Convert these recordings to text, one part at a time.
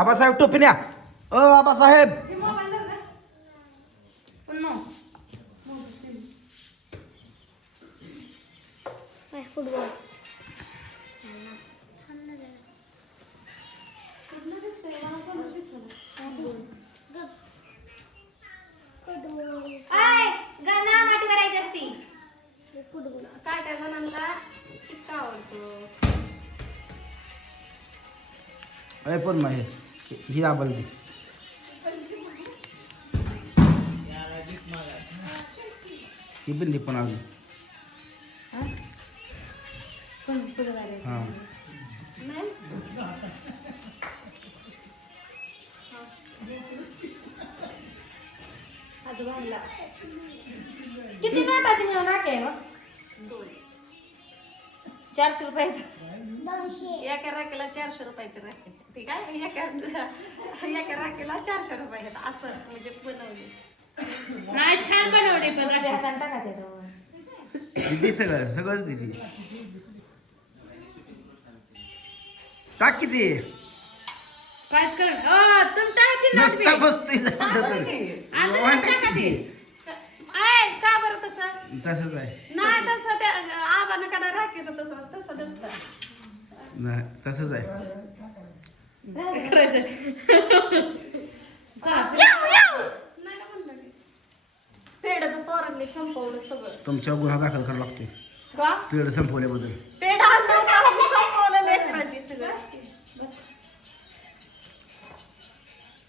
आबासाहेब टोपी न्या. आबासाहेब फुटबॉल गाणं माठी काढायची असती. फुटबॉल काय काय जणांना किती आवडतो. अरे पण मग ही आबल ती ही बिंदी पण अजून हा नाही आता बांधला. किती नोटाची मिळून राखे मग 400 रुपये. 200 एका राखेला 400 रुपयाची राखे. ठीक आहे. एका राखेला 400 रुपये आहेत. असं म्हणजे बनवली. नाही छान बनवली पण राखे हाताने टाका ते दिदी सगळंच दिदी टाक किती कायच कर तुम्ही टाकतील ना नुसता बसतोय का बरं तसं तसंच आहे नाही तसं त्या आबानं कडा राखायचं तसं तसं नसतं. नाही तसंच आहे करायचं नाही ना म्हणलं की. पेढं तर पोरांनी संपवलं सगळं. तुमच्यावर गुन्हा दाखल करावा लागतोय का पेड संपवल्याबद्दल. पेढं आणलं का आम्ही संपवलं लेकरांनी सगळं.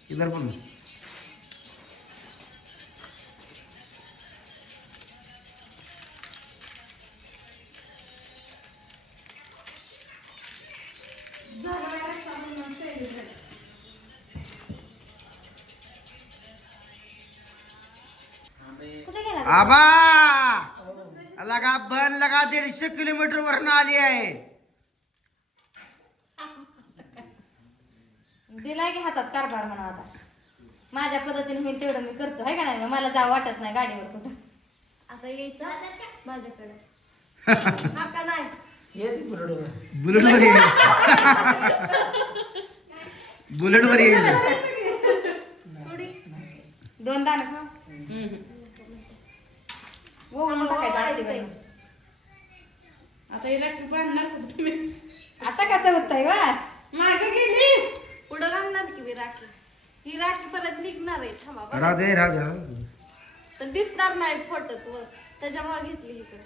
इधर पण कुठे गेला आबा लगा बन लगा 150 किलोमीटर वरनं आली आहे. दिलाय की हातात कारभार म्हणा. आता माझ्या पद्धतीने मी तेवढं मी करतो आहे का नाही. मला जावं वाटत नाही गाडीवर कुठं. आता यायचं माझ्याकडे हा का नाही. बुलेटवर येईल बुलेटवर येईल. थोडी 2 दाणे खा. ओवळून टाकायचं आधी बाई. आता हिला बांधणार कुठं तुम्ही आता कसं होतंय वा. मागं गेली पुढं घालणार की मी राखी. ही राखी परत निघणार आहे. थांबा बघा. राहू तर दिसणार नाही फोटोत वर. त्याच्यामुळे घेतली इकडे.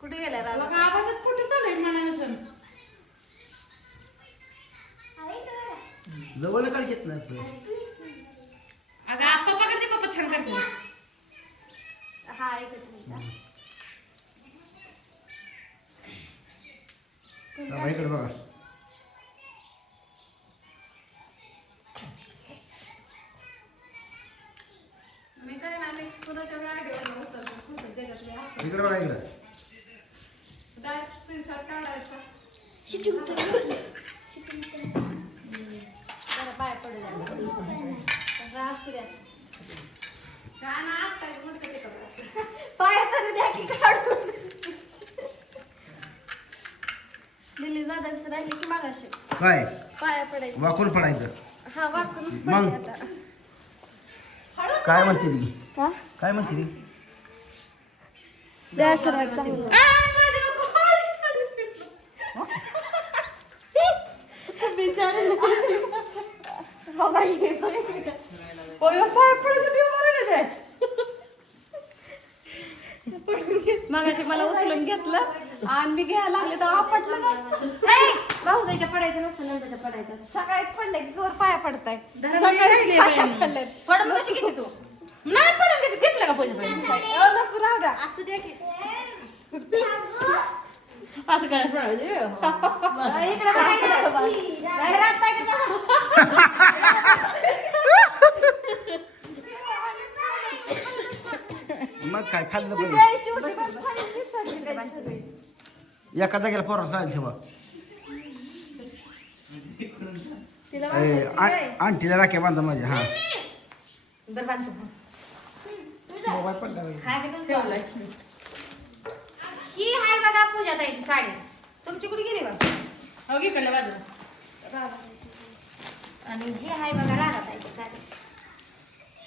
कुठे गेला बघा राजा. आवाजात कुठे चालू आहे मनानं. जवळ काय घेत नाही अगं आप्पा पकडते पप्पा छान करते. हा एकच मिनिट. इकडे बघा मी काय ना मी कुणाच्या गाडीवर उचलतो. कुठं जगातले असं. इकडे बघा इकडे डायरेक्ट स्क्रीनशॉट काढायचा. शिटी होतं जरा पाय पडू द्या. असू द्या. गाणं आपटायचं म्हणते ते कपडा. पाय तरी द्या की काढून. लिली दादांचं राहिले की मागाशी काय पाया पडायचं. वाकून पडायचं. हा वाकूनच मग? पडते आता. काय म्हणते ती का काय म्हणते ती त्या आशीर्वाद चांगला मागाशी मला उचलून घेतलं आणि मी घ्यायला लागले तर आपटलं भाऊजाईच्या पडायचं नसतं नंतरच्या पडायचं. सकाळीच पडले की वर पाया पडताय. पडून कशी घेते तू. नाही पडून घेतलं का पहिले नको राहू द्या. असू द्या की असं काय पडायचं इकडे बघा, इकडे. बाहेर आत नाही का? मग काय खाल्लं पाहिजे द्यायची होती पण खाली विसरली त्याची सगळी. एका जागेला पोरा सांग ठेवा तिला वाचायची वेळ. आंटीला राख्या बांधा माझ्या हा बरं बांधतो. हाय का तुझं? ही हाय बघा पूजा ताईची साडी. तुमची कुठे गेली बा. हो इकडल्या बाजूला आणि हे आहे बघा राहतात आहे साडी.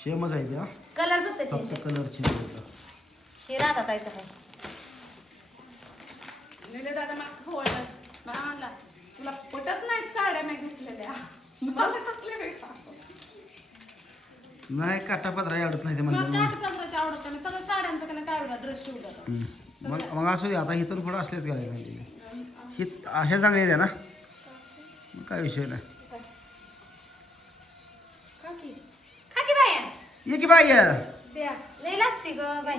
सेमच आहे त्या कलर फक्त फक्त change. कलर चेंज हे राहतात आहे आहे. निले दादा मला खवळलं. मला म्हणला तुला पटत नाही साड्या मी घेतलेल्या. मला कसले भेटतात. नाही काटापत्रा आवडत नाही ते मग म्हणलं काठपदराच्या आवडत नाही. सगळं साड्यांचं का काय ड्रेस शिवतात. मग मग असू दे आता इथून पुढं असलेच घालायला हीच अशा चांगल्या द्या ना मग काय विषय नाही खाकी बाया ये की बाई द्या. लई लागते ग बाई.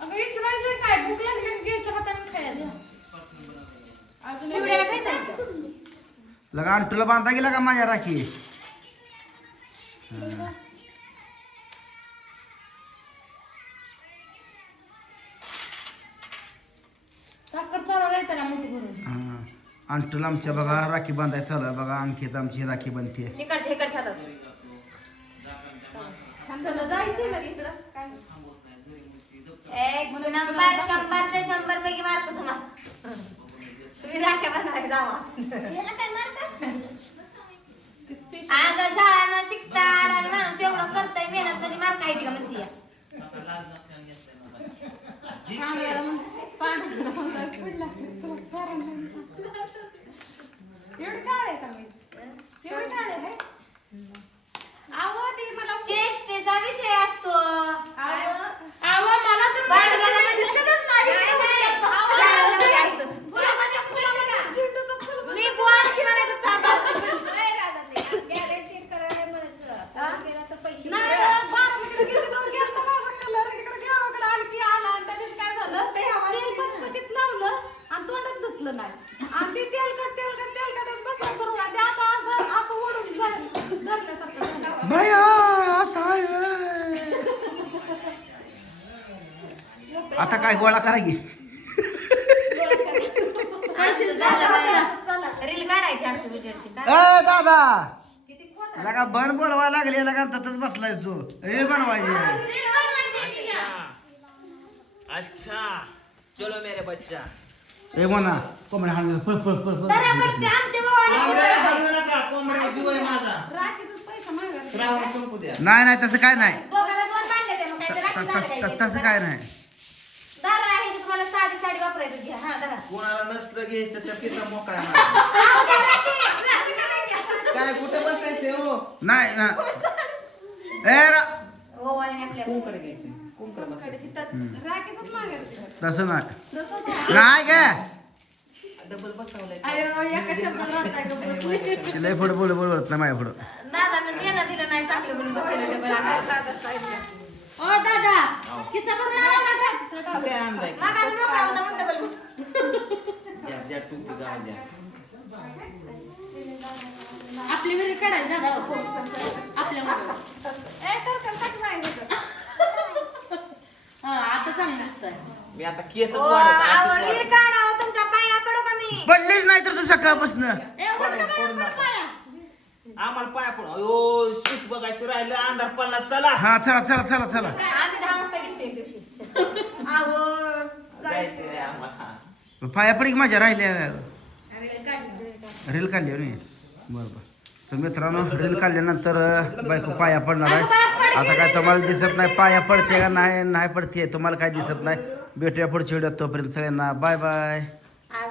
अगं विचारायचं काय भूक लागली की घ्यायच्या हाताने खायला. अजून पिवड्याला काय सांगितलं? लगा अंटूला बांधा गेला का माझ्या राखी साखर चालवला येतं ना मोठी भरून. हा अंटूला आमच्या बघा राखी बांधायचं चालू आहे बघा अंकित आमची राखी बांधते इकडच्या हातात. चला जायचंय ना तिकडं. काय? एक नंबर 100 पैकी मार्क तुम्हाला. तुम्ही राख्या बनवायला जावा. याला काय मार्क असतात? ते special. आज शाळा न शिकता आणि माणूस एवढं करताय मेहनत म्हणजे मार्क आहे का म्हणते या. पांढऱ्याला पांढऱ्याला म्हणतात पडला. तुला चारण नाही. एवढी काळ आहे का मी? एवढी काळ आहे? आवं ती मला चेष्टेचा विषय असतो. आवं मला तर बाळगाला दिसतच नाही. झेंडूचं फुल. मी बुवा की म्हणायचं चाबा. नाही गं, बारामतीला गेले तेव्हा गेलता माझा कलर. इकडे गावाकडे आली की आला आणि त्या दिवशी काय झालं? तेल पचपचीत लावलं आणि तोंडात धुतलं नाही. आणि ते तेलकट बसला करून आणि ते आता असं ओढून झालं धरल्यासारखं झालं. भैया असं आहे व्हय. आता काय गोळा करा की रील काढायची आमची बिचारची. ए दादा किती खोटं. लगा बन बोलवा लागले लगा तसंच बसलाय तू रील बनवायची अच्छा चलो मेरे बच्चा ए म्हणा कोंबड्या हाण पळ पळ पळ पळ दराकडचे आमचे भावाने राखीचेच पैसे मागायचे. श्रावण संपू द्या नाही नाही तसं काय नाही दोघाला दोन बांधले ते मग काहीतरी राखी झालं काय तसं काय नाही दार आहे की तुम्हाला साधी साडी वापरायची घ्या. हा धरा. कोणाला नसलं घ्यायचं तर किसा मोकळा अहो, त्या राखी काढायची. काय कुठे बसायचे हो नाही ए हो आणि आपल्या कोणकडे घ्यायचे कोणकडे बसायचे राखीचंच मागायचे. तसं नाही तसंच आहे. नाही ग डबल बसवलंय अयो एका शब्दात राहताय का बसले. लय पुढं बोल बोलत नाही माझ्या पुढं दादानं देणं दिलं नाही चांगलं म्हणून बसलेलं ते बरं असं. ओ दादा किस्सा करून आला माझा. काय आणलाय मग आधी मोकळा होता म्हणतं बोल बस. द्या द्या टोपी गाव द्या आपली विहीर काढायला दादा हो. आपल्या आता चांगलं दिसतंय. मी आता केसच ओ, वाढत अहो, असंच रील वाढत. काढावं तुमच्या पाया पडू का मी? पडलीच नाही तर तू सकाळपासून ए, उलटं करा पडू पण नका. पाया. आम्हाला पाया पड अयो शीत बघायचं राहिलं अंधार पडला चला हा चला चला चला चला आम्ही 10 वाजता गेलतो एक दिवशी. अहो, जायचंय आम्हाला पाया पडी माझ्या राहिल्या रील काढली. रील काढली हो नी बरोबर तर मित्रांनो रील काढल्यानंतर बायको पाया पडणार आहे अगं, पाया पड आता काय तुम्हाला दिसत नाही पाया पडते का नाही नाही पडते तुम्हाला काय दिसत नाही भेटूया पुढच्या व्हिडिओत तोपर्यंत सगळ्यांना बाय बाय. आज